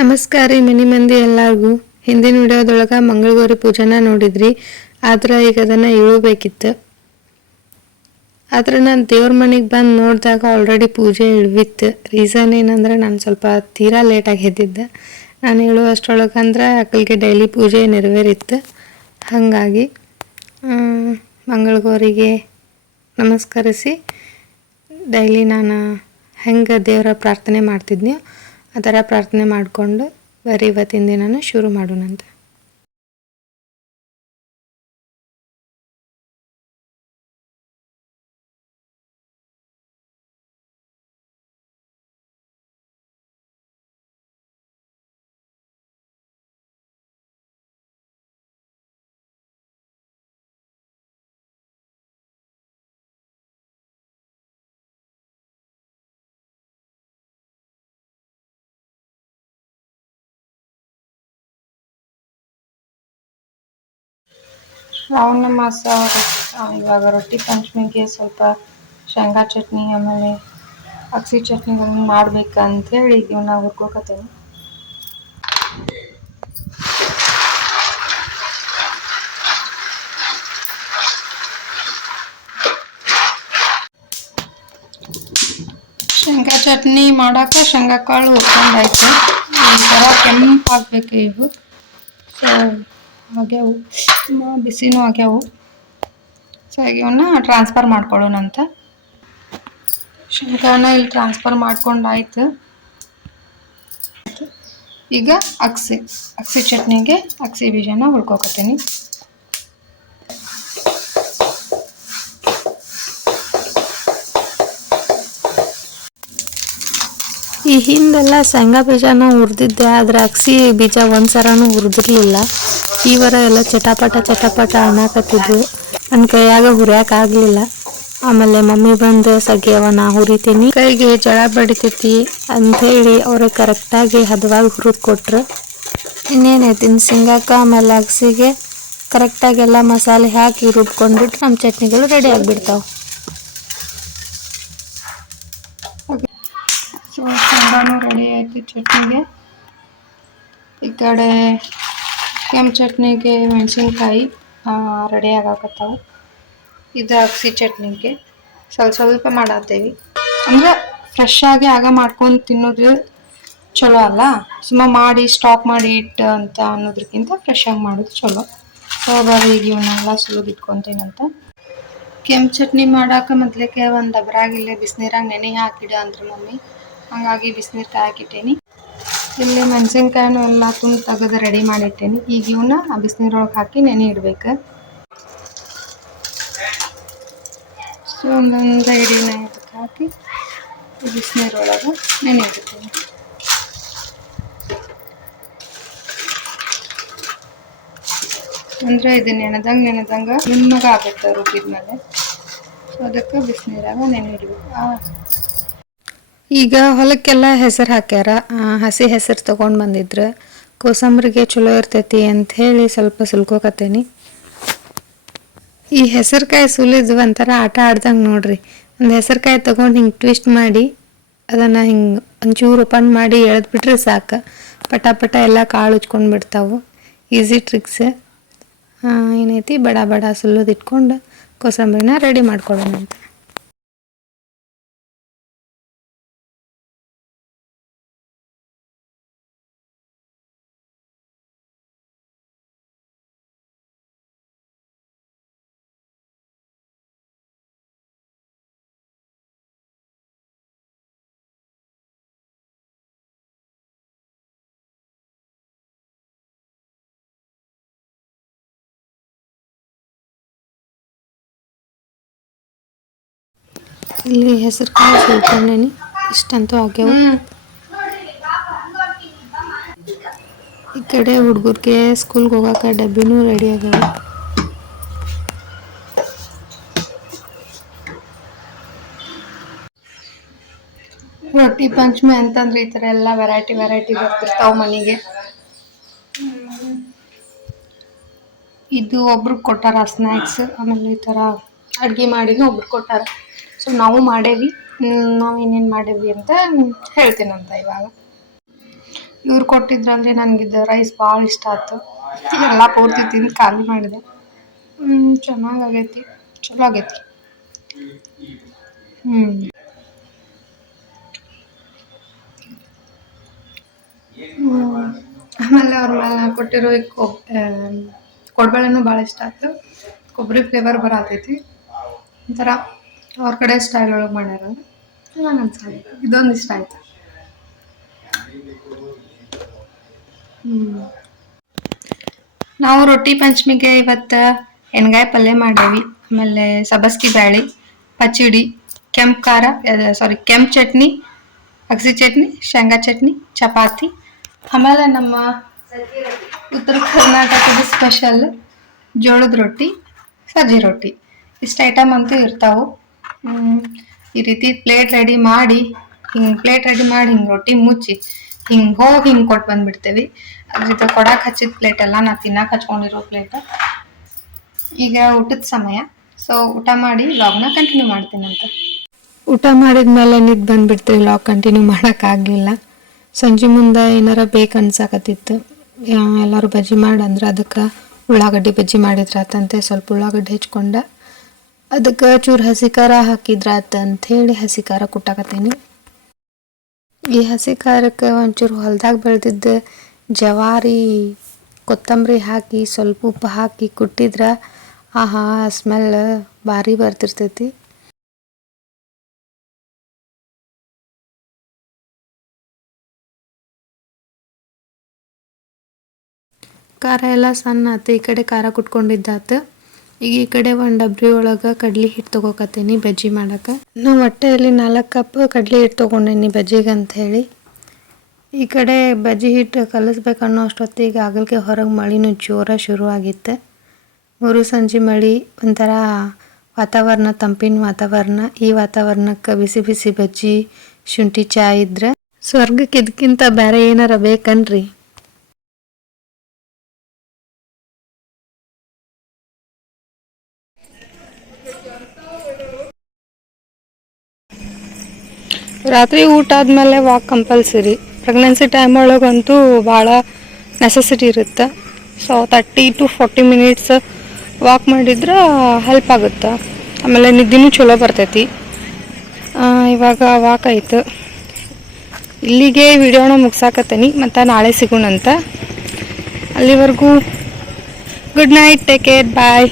ನಮಸ್ಕಾರ ರೀ ಮಿನಿ ಮಂದಿ ಎಲ್ಲಾರ್ಗೂ. ಹಿಂದಿನ ವಿಡಿಯೋದೊಳಗೆ ಮಂಗಳಗೌರಿ ಪೂಜೆನ ನೋಡಿದ್ರಿ. ಆದ್ರೆ ಈಗ ಅದನ್ನ ಇಳಬೇಕಿತ್ತು. ಆದ್ರೆ ನಾನು ದೇವ್ರ ಮನೆಗೆ ಬಂದು ನೋಡಿದಾಗ ಆಲ್ರೆಡಿ ಪೂಜೆ ಇಳ್ವಿತ್ತು ರೀಸನ್ ಏನಂದ್ರೆ ನಾನು ಸ್ವಲ್ಪ ತೀರಾ ಲೇಟಾಗಿ ಎದ್ದಿದ್ದೆ. ನಾನು ಹೇಳುವಷ್ಟರೊಳಗೆ ಅಂದ್ರೆ ಅಕ್ಕಲಿಗೆ ಡೈಲಿ ಪೂಜೆ ನೆರವೇರಿತ್ತು. ಹಾಗಾಗಿ ಮಂಗಳಗೌರಿಗೆ ನಮಸ್ಕರಿಸಿ ಡೈಲಿ ನಾನು ಹೆಂಗೆ ದೇವರ ಪ್ರಾರ್ಥನೆ ಮಾಡ್ತಿದ್ನಿ ಆ ಪ್ರಾರ್ಥನೆ ಮಾಡಿಕೊಂಡು ಬರೀ ಇವತ್ತಿನ ದಿನನೂ ಶುರು ಮಾಡೋಣಂತೆ. ಶ್ರಾವಣ ಮಾಸ ಇವಾಗ ರೊಟ್ಟಿ ಪಂಚಮಿಗೆ ಸ್ವಲ್ಪ ಶೇಂಗಾ ಚಟ್ನಿ, ಆಮೇಲೆ ಅಗ್ಸಿ ಚಟ್ನಿಗಳನ್ನ ಮಾಡ್ಬೇಕಂತೇಳಿ ಇವನ್ನ ಹುರ್ಕೋಕತ್ತೇನೆ ಶೇಂಗಾ ಚಟ್ನಿ ಮಾಡಾಕ ಶೇಂಗಾ ಕಾಳು ಹುರ್ಕೊಂಡಾಯ್ತು. ಒಂಥರ ಕೆಂಪಾಗಬೇಕು ಇವು. ಸೊ ಹಾಗೆ ಬಿಸಿನೂ ಆಗ್ಯಾವು. ಸೊ ಇವನ್ನ ಟ್ರಾನ್ಸ್ಫರ್ ಮಾಡ್ಕೊಳ್ಳೋಣ ಅಂತ. ಶೇಂಗಾನ ಇಲ್ಲಿ ಟ್ರಾನ್ಸ್ಫರ್ ಮಾಡ್ಕೊಂಡಾಯ್ತು. ಈಗ ಅಕ್ಸಿ ಅಕ್ಸಿ ಚಟ್ನಿಗೆ ಅಕ್ಸಿ ಬೀಜನ ಹುಡ್ಕೋಕತ್ತೀನಿ ಈ ಹಿಂದೆಲ್ಲ ಶೇಂಗಾ ಬೀಜನ ಹುರಿದಿದ್ದೆ, ಆದ್ರೆ ಅಕ್ಸಿ ಬೀಜ ಒಂದು ಸರನೂ ಹುರಿದಿರ್ಲಿಲ್ಲ. ಈ ವಾರ ಎಲ್ಲ ಚಟಪಟ ಚಟಪಟ ಅನ್ನಕತ್ತಿದ್ವು. ನನ್ನ ಕೈಯಾಗ ಹುರಿಯಕಾಗ್ಲಿಲ್ಲ ಆಮೇಲೆ ಮಮ್ಮಿ ಬಂದು ಸಗ್ಯವ ನಾ ಹುರಿತೀನಿ. ಕೈಗೆ ಜಳ ಬಡಿತೈತಿ ಅಂಥೇಳಿ ಅವ್ರು ಕರೆಕ್ಟಾಗಿ ಹದವಾಗಿ ಹುರಿದು ಕೊಟ್ರು ಇನ್ನೇನೈತಿ ಇನ್ನು ಶೇಂಗಾಕ ಆಮೇಲೆ ಅಗಸಿಗೆ ಕರೆಕ್ಟಾಗಿ ಎಲ್ಲ ಮಸಾಲೆ ಹಾಕಿ ರುಬ್ಕೊಂಡ್ಬಿಟ್ಟು ನಮ್ಮ ಚಟ್ನಿಗಳು ರೆಡಿ ಆಗಿಬಿಡ್ತಾವೆ. ಸೊ ರೆಡಿ ಆಯಿತು ಚಟ್ನಿಗೆ. ಈ ಕಡೆ ಕೆಂಪು ಚಟ್ನಿಗೆ ಮೆಣಸಿನ್ಕಾಯಿ ರೆಡಿ ಆಗಾಕತ್ತಾವು. ಇದು ಅಗಸಿ ಚಟ್ನಿಗೆ. ಸ್ವಲ್ಪ ಸ್ವಲ್ಪ ಮಾಡತ್ತೇವಿ ಅಂದ್ರೆ ಫ್ರೆಶ್ ಆಗಿ ಆಗ ಮಾಡ್ಕೊಂಡು ತಿನ್ನೋದು ಚಲೋ ಅಲ್ಲ? ಸುಮ್ಮ ಮಾಡಿ ಸ್ಟಾಕ್ ಮಾಡಿ ಇಟ್ಟು ಅಂತ ಅನ್ನೋದಕ್ಕಿಂತ ಫ್ರೆಶ್ ಆಗಿ ಮಾಡೋದು ಚಲೋ. ಸೊ ಬರೀ ಈಗ ಇವನ್ನೆಲ್ಲ ಸುಲಭ ಇಟ್ಕೊತೀನಂತ. ಕೆಂಪು ಚಟ್ನಿ ಮಾಡಾಕ ಮೊದ್ಲಿಕ್ಕೆ ಒಂದು ಡಬ್ರಾಗಿಲ್ಲೇ ಬಿಸಿನೀರಾಗ ನೆನೆ ಹಾಕಿಡ ಅಂದ್ರೆ ಮಮ್ಮಿ. ಹಂಗಾಗಿ ಬಿಸಿನೀರು ಕಾಯಾಕಿಟ್ಟೇನಿ ಇಲ್ಲಿ ಮೆಣಸಿನ್ಕಾಯಿನೂ ಎಲ್ಲ ತುಂಬ ತೆಗೆದು ರೆಡಿ ಮಾಡಿಟ್ಟೇನಿ. ಈಗ ಇವನ್ನ ಬಿಸಿನೀರೊಳಗೆ ಹಾಕಿ ನೆನೆ ಇಡ್ಬೇಕು. ಸೊ, ಒಂದೊಂದು ಹಿಡಿನ ಇದಕ್ಕೆ ಹಾಕಿ ಬಿಸಿನೀರೊಳಗೆ ನೆನೆ ಇಡ್ತೀನಿ. ಅಂದರೆ ಇದು ನೆನೆದಂಗೆ ನೆನೆದಂಗೆ ನಿಮ್ಮಗ ಆಗುತ್ತೆ ರುಬ್ಬಿದ್ಮೇಲೆ. ಸೊ, ಅದಕ್ಕೆ ಬಿಸಿನೀರಾಗ ನೆನೆ ಇಡಬೇಕು. ಈಗ ಹೊಲಕ್ಕೆಲ್ಲ ಹೆಸರು ಹಾಕ್ಯಾರ. ಹಸಿ ಹೆಸರು ತೊಗೊಂಡು ಬಂದಿದ್ರು. ಕೋಸಂಬರಿಗೆ ಚಲೋ ಇರ್ತೈತಿ ಹೇಳಿ ಸ್ವಲ್ಪ ಸುಲ್ಕೋಕತ್ತೇನಿ. ಈ ಹೆಸರುಕಾಯಿ ಸುಲಿದು ಒಂಥರ ಆಟ ಆಡ್ದಂಗೆ ನೋಡ್ರಿ. ಒಂದು ಹೆಸರುಕಾಯಿ ತೊಗೊಂಡು ಹಿಂಗೆ ಟ್ವಿಸ್ಟ್ ಮಾಡಿ, ಅದನ್ನು ಹಿಂಗೆ ಒಂಚೂರು ಓಪನ್ ಮಾಡಿ ಎಳೆದ್ಬಿಟ್ರೆ ಸಾಕು. ಪಟ ಪಟ ಎಲ್ಲ ಕಾಳು ಉಚ್ಕೊಂಡು ಬಿಡ್ತಾವು. ಈಸಿ ಟ್ರಿಕ್ಸ್ ಏನೈತಿ, ಬಡ ಬಡ ಸುಲಿದು ಇಟ್ಕೊಂಡು ಕೋಸಂಬರಿನ ರೆಡಿ ಮಾಡ್ಕೊಳ್ಳೋಣ ಅಂತ ಇಲ್ಲಿ ಹೆಸರು ಕಾಳು ಸುಲ್ಕೊಂಡೇನಿ ಇಷ್ಟಂತೂ ಆಗ್ಯಾವ. ಈ ಕಡೆ ಹುಡುಗರಿಗೆ ಸ್ಕೂಲ್ಗೆ ಹೋಗೋಕೆ ಡಬ್ಬಿನೂ ರೆಡಿ ಆಗ್ಯಾವ. ರೊಟ್ಟಿ ಪಂಚಮಿ ಅಂತಂದ್ರೆ ಈ ಥರ ಎಲ್ಲ ವೆರೈಟಿ ವೆರೈಟಿ ಬರ್ತಿರ್ತಾವ ಮನೆಗೆ. ಇದು ಒಬ್ರು ಕೊಟ್ಟಾರ ಸ್ನ್ಯಾಕ್ಸ್ ಆಮೇಲೆ ಈ ಥರ ಅಡುಗೆ ಮಾಡಿನೂ ಒಬ್ರು ಕೊಟ್ಟಾರ. ಸೊ ನಾವು ಮಾಡೇವಿ. ನಾವು ಏನೇನು ಮಾಡೇವಿ ಅಂತ ಹೇಳ್ತೀನಂತ ಇವಾಗ. ಇವ್ರು ಕೊಟ್ಟಿದ್ರಲ್ಲಿ ನನಗಿದ್ದ ರೈಸ್ ಭಾಳ ಇಷ್ಟ ಆಯ್ತು. ಎಲ್ಲ ಪೂರ್ತಿ ತಿಂದು ಖಾಲಿ ಮಾಡಿದೆ. ಚೆನ್ನಾಗಾಗೈತಿ. ಚಲೋ ಆಗೈತಿ. ಆಮೇಲೆ ಅವ್ರ ಮೇಲೆ ಕೊಟ್ಟಿರೋ ಈ ಕೊ ಕೊಡ್ಬೇಳೆನೂ ಭಾಳ ಇಷ್ಟ ಆಯ್ತು. ಕೊಬ್ಬರಿ ಫ್ಲೇವರ್ ಬರತೈತಿ. ಒಂಥರ ಅವ್ರ ಕಡೆ ಸ್ಟೈಲ್ ಒಳಗೆ ಮಾಡ್ಯಾರ? ನಂಗೆ ಅನ್ಸಲ್ಲ ಇದೊಂದು ಇಷ್ಟ ಆಯ್ತು. ಹ್ಞೂ ನಾವು ರೊಟ್ಟಿ ಪಂಚಮಿಗೆ ಇವತ್ತು ಎಣ್ಗಾಯಿ ಪಲ್ಯ ಮಾಡೇವಿ. ಆಮೇಲೆ ಸಬಸ್ಗಿ ಬ್ಯಾಳಿ ಪಚಡಿ ಕೆಂಪು ಖಾರ ಸಾರಿ ಕೆಂಪು ಚಟ್ನಿ, ಅಗಸಿ ಚಟ್ನಿ, ಶೇಂಗಾ ಚಟ್ನಿ, ಚಪಾತಿ. ಆಮೇಲೆ ನಮ್ಮ ಉತ್ತರ ಕರ್ನಾಟಕದ ಸ್ಪೆಷಲ್ ಜೋಳದ ರೊಟ್ಟಿ, ಸಜ್ಜಿ ರೊಟ್ಟಿ. ಇಷ್ಟು ಐಟಮ್ ಅಂತೂ ಇರ್ತಾವೆ. ಈ ರೀತಿ ಪ್ಲೇಟ್ ರೆಡಿ ಮಾಡಿ, ಹಿಂಗೆ ಪ್ಲೇಟ್ ರೆಡಿ ಮಾಡಿ ಹಿಂಗೆ ರೊಟ್ಟಿ ಮುಚ್ಚಿ, ಹಿಂಗೆ ಹೋಗಿ ಹಿಂಗೆ ಕೊಟ್ಟು ಬಂದ್ಬಿಡ್ತೇವೆ. ಅದ್ರಿಂದ ಕೊಡಕ್ಕೆ ಹಚ್ಚಿದ ಪ್ಲೇಟ್ ಎಲ್ಲ ನಾ ತಿನ್ನಕ್ಕೆ ಹಚ್ಕೊಂಡಿರೋ ಪ್ಲೇಟ್ ಈಗ ಊಟದ ಸಮಯ. ಸೊ ಊಟ ಮಾಡಿ ಲಾಗ್ನ ಕಂಟಿನ್ಯೂ ಮಾಡ್ತೀನಂತ ಊಟ ಮಾಡಿದ್ಮೇಲೆ ನಿದ್ದು ಬಂದ್ಬಿಡ್ತೀವಿ ಲಾಗ್ ಕಂಟಿನ್ಯೂ ಮಾಡೋಕ್ಕಾಗಲಿಲ್ಲ ಸಂಜೆ ಮುಂದೆ ಏನಾರ ಬೇಕು ಅನ್ಸಾಕತ್ತಿತ್ತು. ಎಲ್ಲರೂ ಬಜ್ಜಿ ಮಾಡಂದ್ರೆ ಅದಕ್ಕೆ ಉಳ್ಳಾಗಡ್ಡಿ ಬಜ್ಜಿ ಮಾಡಿದ್ರಾತಂತೆ. ಸ್ವಲ್ಪ ಉಳ್ಳಾಗಡ್ಡಿ ಹೆಚ್ಕೊಂಡೆ ಅದಕ್ಕೆ ಚೂರು ಹಸಿ ಖಾರ ಹಾಕಿದ್ರಾತ ಅಂಥೇಳಿ ಹಸಿ ಖಾರ ಕುಟ್ಟಾಕತ್ತೀನಿ ಈ ಹಸಿ ಖಾರಕ್ಕೆ ಒಂಚೂರು ಹೊಲ್ದಾಗ ಬೆಳೆದಿದ್ದ ಜವಾರಿ ಕೊತ್ತಂಬರಿ ಹಾಕಿ ಸ್ವಲ್ಪ ಉಪ್ಪು ಹಾಕಿ ಕುಟ್ಟಿದ್ರೆ ಆಹಾ ಸ್ಮೆಲ್ ಭಾರಿ ಬರ್ತಿರ್ತೈತಿ. ಖಾರ ಎಲ್ಲ ಸಣ್ಣ ಆತು ಈ ಕಡೆ ಖಾರ ಕುಟ್ಕೊಂಡಿದ್ದಾತು ಈಗ ಈ ಕಡೆ ಒಂದು ಡಬ್ರಿ ಒಳಗೆ ಕಡ್ಲಿ ಹಿಟ್ಟು ತೊಗೊಕತ್ತೀನಿ, ಬಜ್ಜಿ ಮಾಡಕ್ಕೆ ನಾ ಹೊಟ್ಟೆಯಲ್ಲಿ ನಾಲ್ಕು ಕಪ್ ಕಡ್ಲಿ ಹಿಟ್ಟು ತೊಗೊಂಡೇನಿ ಬಜ್ಜಿಗೆ ಅಂತ ಈ ಕಡೆ ಬಜ್ಜಿ ಹಿಟ್ಟು ಕಲಿಸ್ಬೇಕನ್ನೋ ಅಷ್ಟೊತ್ತಿಗೆ ಆಗಲಿಕ್ಕೆ ಹೊರಗೆ ಮಳಿನೂ ಜೋರ ಶುರು ಆಗಿತ್ತು. ಮೂರು ಸಂಜೆ ಮಳಿ, ಒಂಥರ ವಾತಾವರಣ, ತಂಪಿನ ವಾತಾವರಣ. ಈ ವಾತಾವರಣಕ್ಕೆ ಬಿಸಿ ಬಿಸಿ ಬಜ್ಜಿ, ಶುಂಠಿ ಚಾ ಇದ್ರೆ ಸ್ವರ್ಗಕ್ಕೆ ಇದಕ್ಕಿಂತ ಬೇರೆ ಏನಾರ ಬೇಕನ್ರಿ? ರಾತ್ರಿ ಊಟ ಆದಮೇಲೆ ವಾಕ್ ಕಂಪಲ್ಸರಿ ಪ್ರೆಗ್ನೆನ್ಸಿ ಟೈಮ್ ಒಳಗಂತೂ ಭಾಳ ನೆಸೆಸಿಟಿ ಇರುತ್ತೆ. So thirty to forty minutes walk ಮಾಡಿದ್ರೆ ಹೆಲ್ಪ್ ಆಗುತ್ತೆ? ಆಮೇಲೆ ನಿದ್ದೆನೂ ಚಲೋ ಬರ್ತೈತಿ. ಇವಾಗ ವಾಕ್ ಆಯಿತು. ಇಲ್ಲಿಗೆ ವಿಡಿಯೋನ ಮುಗ್ಸಾಕತ್ತೀನಿ. ಮತ್ತು ನಾಳೆ ಸಿಗೋಣಂತ. ಅಲ್ಲಿವರೆಗೂ good night take care bye